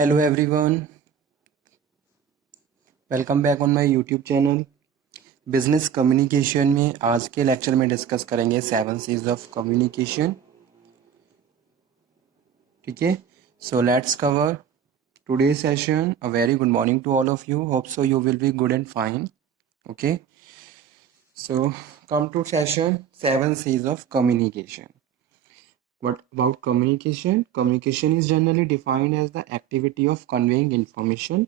Hello everyone, welcome back on my YouTube channel. Business communication में आज के lecture में डिस्कस करेंगे 7 C's ऑफ कम्युनिकेशन। ठीक है, so let's cover today session. A very good morning to all of you, hope so you will be good and fine. Okay, so come to session 7 C's of communication. What about communication? Communication is generally defined as the activity of conveying information.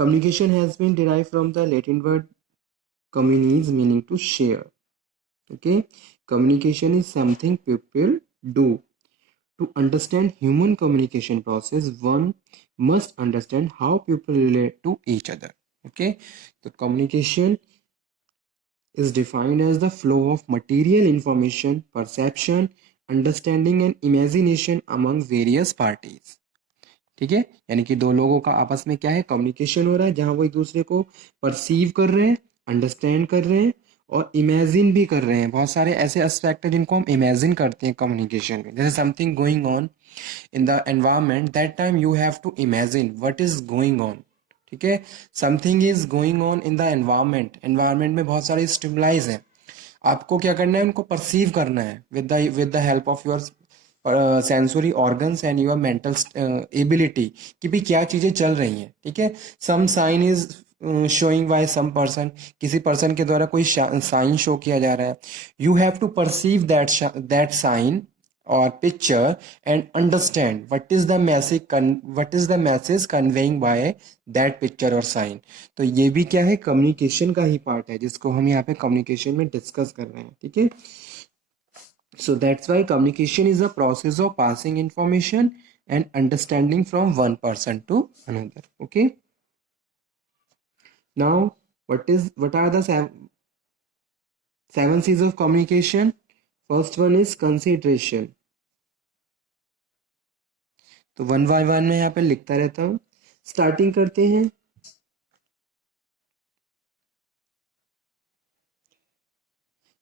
Communication has been derived from the Latin word communis, meaning to share. Okay, communication is something people do. To understand human communication process, one must understand how people relate to each other. Okay, the communication is defined as the flow of material information, perception, understanding and imagination among various parties. ठीक है, यानी कि दो लोगों का आपस में क्या है, कम्युनिकेशन हो रहा है, जहां वो एक दूसरे को परसीव कर रहे हैं, अंडरस्टैंड कर रहे हैं और इमेजिन भी कर रहे हैं। बहुत सारे ऐसे एस्पेक्ट है जिनको हम इमेजिन करते हैं कम्युनिकेशन में, जैसे something going on in the environment, that time you have to imagine what is going on. ठीक है, something is going on in the environment, environment में बहुत सारे स्टिमुलाइज हैं, आपको क्या करना है, उनको परसीव करना है with the help of your sensory organs and your mental ability कि भी क्या चीजें चल रही हैं। ठीक है, some sign is showing by some person, किसी पर्सन के द्वारा कोई साइन शो किया जा रहा है, you have to perceive that sign or picture and understand what is the message conveying by that picture or sign. तो ये भी क्या है, कम्युनिकेशन का ही पार्ट है, जिसको हम यहाँ पे कम्युनिकेशन में डिस्कस कर रहे हैं। ठीक है, so that's why communication is a process of passing information and understanding from one person to another. Okay, now what are the seven C's of communication? First one is consideration. तो one by one में यहाँ पे लिखता रहता हूँ, starting करते हैं।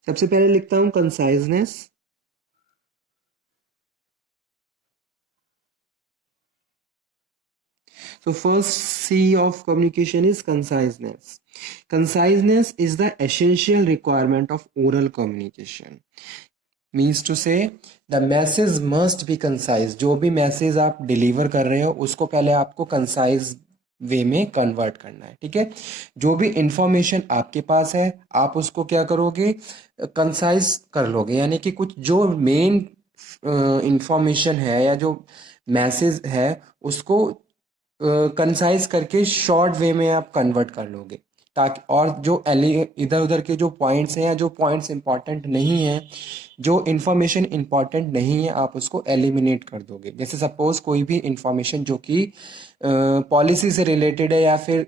सबसे पहले लिखता हूँ conciseness. So first C of communication is conciseness. Conciseness is the essential requirement of oral communication. Means to say the message must be concise. जो भी मैसेज आप डिलीवर कर रहे हो उसको पहले आपको कंसाइज वे में कन्वर्ट करना है। ठीक है, जो भी इंफॉर्मेशन आपके पास है आप उसको क्या करोगे, कंसाइज कर लोगे, यानी कि कुछ जो मेन इंफॉर्मेशन है या जो मैसेज है उसको कंसाइज करके शॉर्ट वे में आप कन्वर्ट कर लोगे, ताकि और जो इधर उधर के जो पॉइंट्स हैं या जो पॉइंट्स इंपॉर्टेंट नहीं हैं, जो इन्फॉर्मेशन इंपॉर्टेंट नहीं है, आप उसको एलिमिनेट कर दोगे। जैसे सपोज कोई भी इंफॉर्मेशन जो कि पॉलिसी से रिलेटेड है या फिर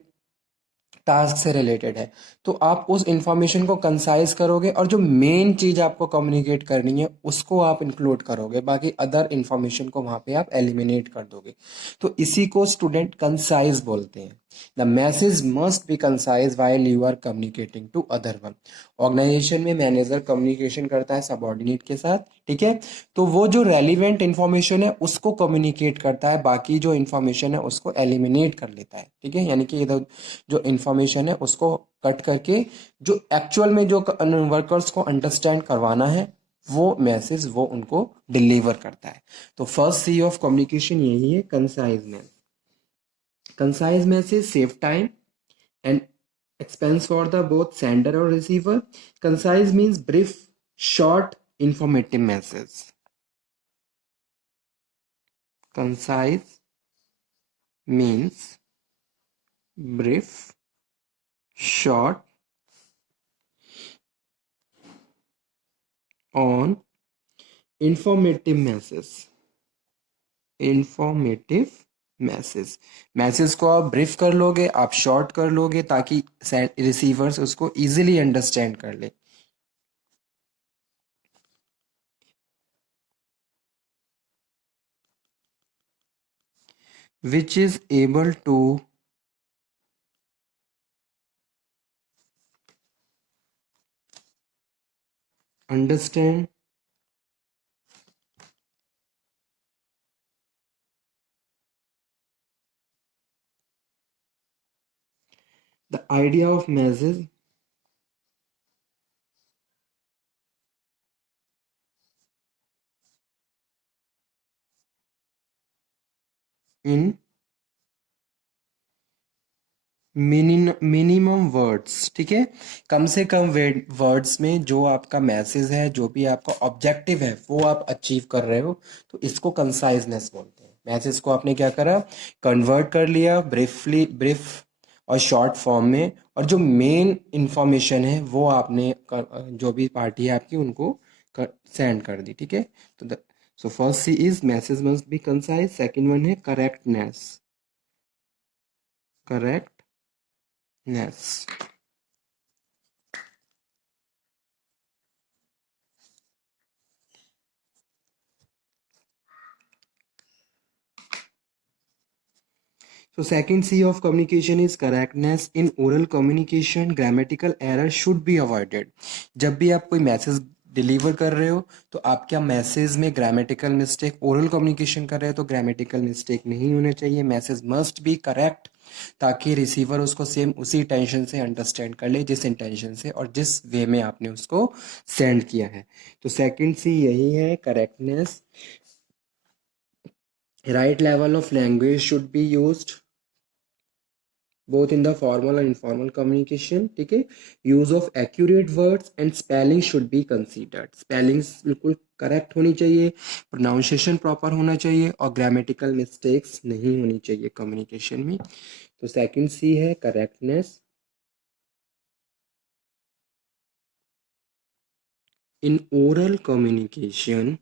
टास्क से रिलेटेड है, तो आप उस इंफॉर्मेशन को कंसाइज करोगे और जो मेन चीज आपको कम्युनिकेट करनी है उसको आप इंक्लूड करोगे, बाकी अदर इंफॉर्मेशन को वहां पे आप एलिमिनेट कर दोगे। तो इसी को स्टूडेंट कंसाइज बोलते हैं। The message must be concise while you are communicating to other one. Organisation में मैनेजर कम्युनिकेशन करता है सबऑर्डिनेट के साथ। ठीक है, तो वो जो रेलिवेंट इंफॉर्मेशन है उसको कम्युनिकेट करता है, बाकी जो इंफॉर्मेशन है उसको एलिमिनेट कर लेता है। ठीक है, यानी कि इधर जो इंफॉर्मेशन है उसको कट करके जो एक्चुअल में जो वर्कर्स को अंडरस्टैंड करवाना है वो मैसेज वो उनको डिलीवर करता है। तो फर्स्ट सी ऑफ कम्युनिकेशन यही है, conciseness. Concise message save time and expense for the both sender or receiver. Concise means brief, short, informative message. Concise means brief, short, on informative message. Informative message, message को आप brief कर लोगे, आप short कर लोगे ताकि receivers उसको easily understand कर ले। which is able to understand The idea of message in minimum words, ठीक है, कम से कम वर्ड्स में जो आपका मैसेज है, जो भी आपका ऑब्जेक्टिव है, वो आप अचीव कर रहे हो, तो इसको कंसाइजनेस बोलते हैं। मैसेज को आपने क्या करा, कन्वर्ट कर लिया ब्रीफ और शॉर्ट फॉर्म में, और जो मेन इंफॉर्मेशन है वो आपने जो भी पार्टी है आपकी उनको सेंड कर दी, ठीक है। तो so first C is message must be concise, second one है correctness, correctness. So second C of communication is correctness. In oral communication, grammatical error should be avoided. जब भी आप कोई मैसेज डिलीवर कर रहे हो तो आपका मैसेज में ग्रामेटिकल मिस्टेक, ओरल कम्युनिकेशन कर रहे हो तो ग्रामेटिकल मिस्टेक नहीं होने चाहिए। मैसेज मस्ट बी करेक्ट ताकि रिसीवर उसको सेम उसी टेंशन से अंडरस्टैंड कर ले जिस इंटेंशन से और जिस वे में आपने उसको सेंड किया है। तो सेकंड सी यही है, correctness. Right level of language should be used both in the formal and informal communication, ठीक है। Use of accurate words and spelling should be considered, spellings बिल्कुल करेक्ट होनी चाहिए, प्रोनाउंसिएशन प्रॉपर होना चाहिए और ग्रामेटिकल मिस्टेक्स नहीं होनी चाहिए कम्युनिकेशन में। तो सेकंड सी है correctness. In oral communication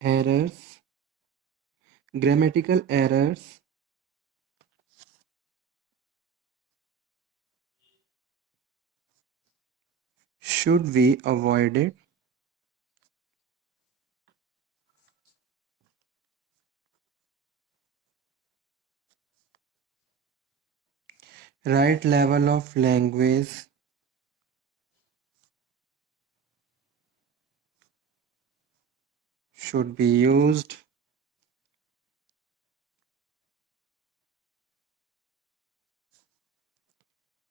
errors, grammatical errors should be avoided right level of language should be used,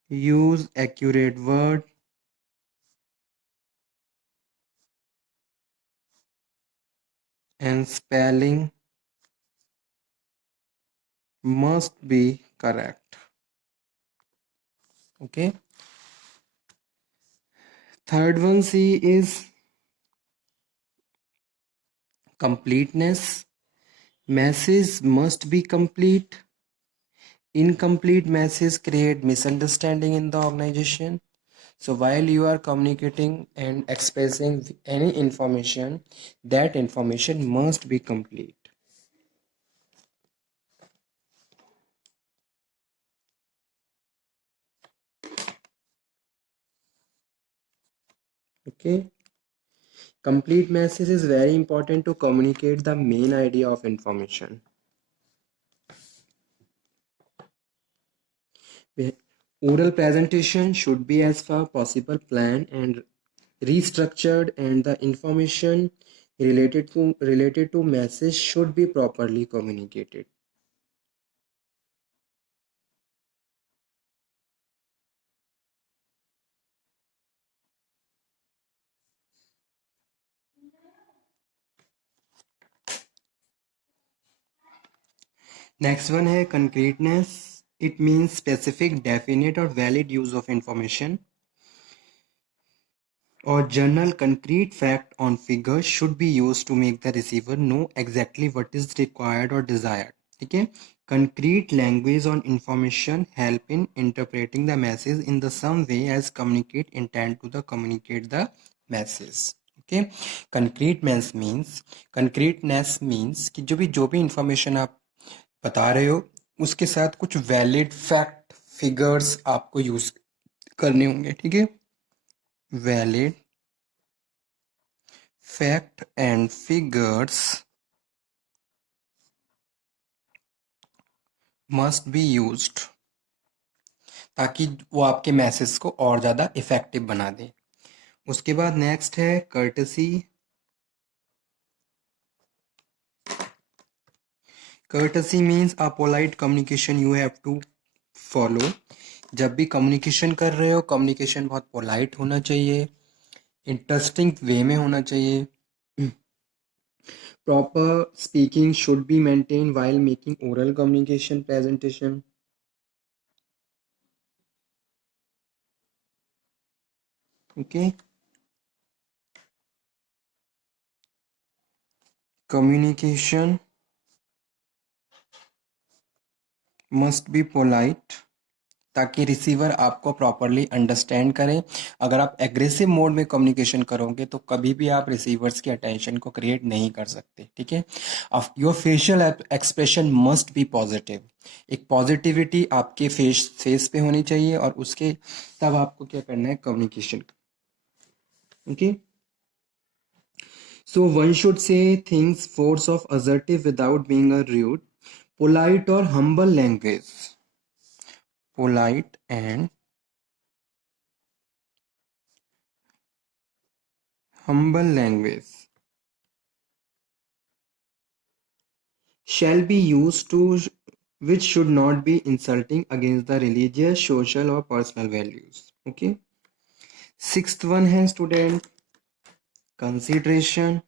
use accurate word and spelling must be correct. Okay. Third one C is completeness. Message must be complete. Incomplete message create misunderstanding in the organization. So while you are communicating and expressing any information, that information must be complete. Okay. Complete message is very important to communicate the main idea of information. Oral presentation should be as far possible planned and restructured, and the information related to message should be properly communicated. Next one है concreteness. It means specific, definite और valid use of information. और journal concrete fact on figures should be used to make the receiver know exactly what is required or desired. ठीक है। Concrete language on information help in interpreting the message in the some way as communicate intend to the communicate the message. Okay. Concreteness means कि जो भी information आप बता रहे हो उसके साथ कुछ वैलिड फैक्ट फिगर्स आपको यूज करने होंगे, ठीक है। Valid fact and figures must be used, ताकि वो आपके मैसेज को और ज़्यादा इफेक्टिव बना दे। उसके बाद नेक्स्ट है courtesy. Courtesy means a polite communication you have to follow. जब भी कम्युनिकेशन कर रहे हो, कम्युनिकेशन बहुत पोलाइट होना चाहिए, इंटरेस्टिंग वे में होना चाहिए। Proper speaking should be maintain while making oral communication presentation. Okay, communication must be polite, ताकि रिसीवर आपको प्रॉपरली अंडरस्टैंड करे। अगर आप एग्रेसिव मोड में कम्युनिकेशन करोगे तो कभी भी आप रिसीवर्स की अटेंशन को क्रिएट नहीं कर सकते, ठीक है। Your facial expression must be positive. एक पॉजिटिविटी आपके फेस पे होनी चाहिए, और उसके तब आपको क्या करना है, communication. Okay, so one should say things force of assertive without being a rude, polite और humble language, polite and humble language shall be used to, which should not be insulting against the religious, social or personal values. Okay. Sixth one है student, consideration.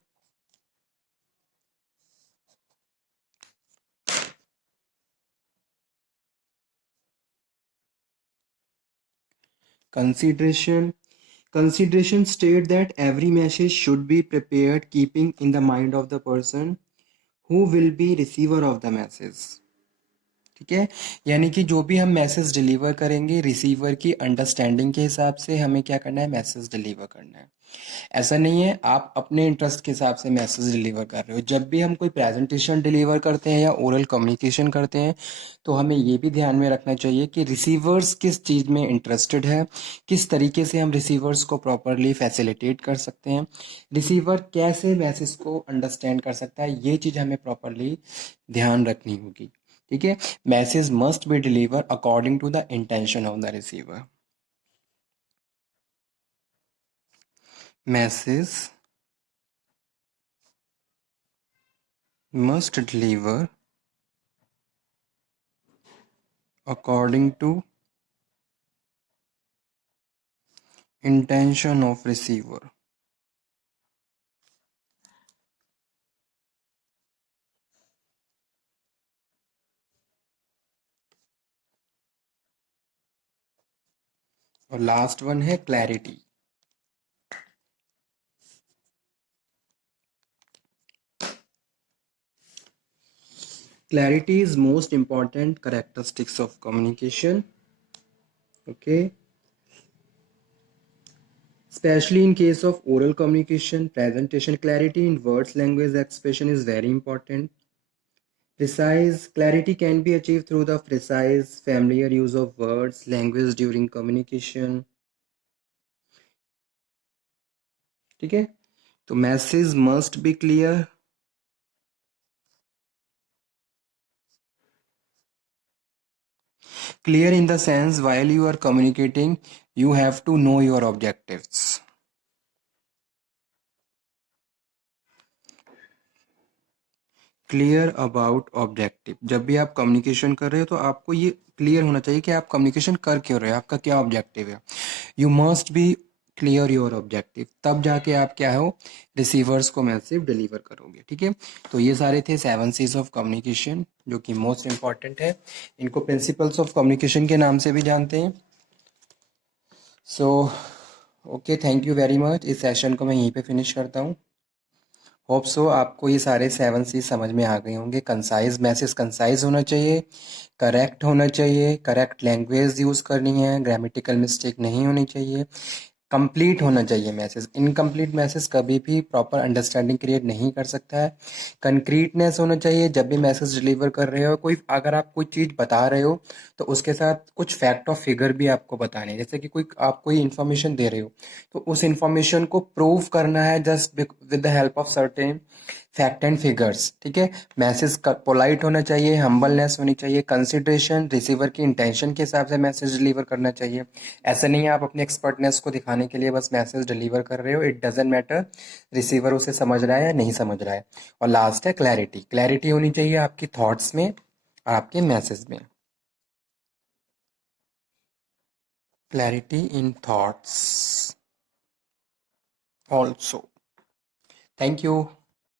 Consideration. Consideration state that every message should be prepared keeping in the mind of the person who will be receiver of the message. ठीक है, यानी कि जो भी हम message deliver करेंगे, receiver की अंडरस्टैंडिंग के हिसाब से हमें क्या करना है, मैसेज डिलीवर करना है। ऐसा नहीं है आप अपने इंटरेस्ट के हिसाब से मैसेज डिलीवर कर रहे हो। जब भी हम कोई प्रेजेंटेशन डिलीवर करते हैं या ओरल कम्युनिकेशन करते हैं, तो हमें ये भी ध्यान में रखना चाहिए कि रिसीवर्स किस चीज़ में इंटरेस्टेड है, किस तरीके से हम रिसीवर्स को प्रॉपरली फैसिलिटेट कर सकते हैं, रिसीवर कैसे मैसेज को अंडरस्टैंड कर सकता है, ये चीज़ हमें प्रॉपरली ध्यान रखनी होगी। ठीक है, message must be deliver according to the intention of the receiver. Message must deliver according to intention of receiver. और लास्ट वन है clarity. Clarity is most important characteristics of communication. Okay. Especially in case of oral communication, presentation, clarity in words, language, expression is very important. Precise clarity can be achieved through the precise, familiar use of words, language during communication. ठीक है, तो message must B clear, clear in the sense while you are communicating you have to know your objectives. Clear about objective, जब भी आप communication कर रहे हो तो आपको ये क्लियर होना चाहिए कि आप कम्युनिकेशन कर क्यों रहे हो, आपका क्या ऑब्जेक्टिव है। You must be clear your objective, तब जाके आप क्या हो, रिसीवर्स को मैसेज डिलीवर करोगे। ठीक है, तो ये सारे थे 7 C's ऑफ कम्युनिकेशन, जो कि मोस्ट इंपॉर्टेंट है। इनको प्रिंसिपल्स ऑफ कम्युनिकेशन के नाम से भी जानते हैं। So okay, thank you very much. इस सेशन को मैं यहीं पे फिनिश करता हूँ। होप सो आपको ये सारे 7 C's समझ में आ गए होंगे। कंसाइज मैसेज, कंसाइज होना चाहिए, करेक्ट होना चाहिए, करेक्ट लैंग्वेज यूज़ करनी है, ग्रामेटिकल मिस्टेक नहीं होनी चाहिए, कंप्लीट होना चाहिए मैसेज। इनकम्प्लीट मैसेज कभी भी प्रॉपर अंडरस्टैंडिंग क्रिएट नहीं कर सकता है। कंक्रीटनेस होना चाहिए, जब भी मैसेज डिलीवर कर रहे हो, कोई अगर आप कोई चीज़ बता रहे हो तो उसके साथ कुछ फैक्ट और फिगर भी आपको बताने हैं। जैसे कि कोई आप कोई इन्फॉर्मेशन दे रहे हो तो उस इन्फॉर्मेशन को प्रूव करना है just with the help of certain fact and figures, ठीक है। मैसेज पोलाइट होना चाहिए, हम्बलनेस होनी चाहिए, कंसिडरेशन, रिसीवर की इंटेंशन के हिसाब से मैसेज डिलीवर करना चाहिए। ऐसा नहीं है आप अपने एक्सपर्टनेस को दिखाने के लिए बस मैसेज डिलीवर कर रहे हो, इट डजेंट मैटर रिसीवर उसे समझ रहा है या नहीं समझ रहा है। और लास्ट है क्लैरिटी, क्लैरिटी होनी चाहिए आपकी थॉट्स में और आपके मैसेज में, clarity in thoughts also. Thank you.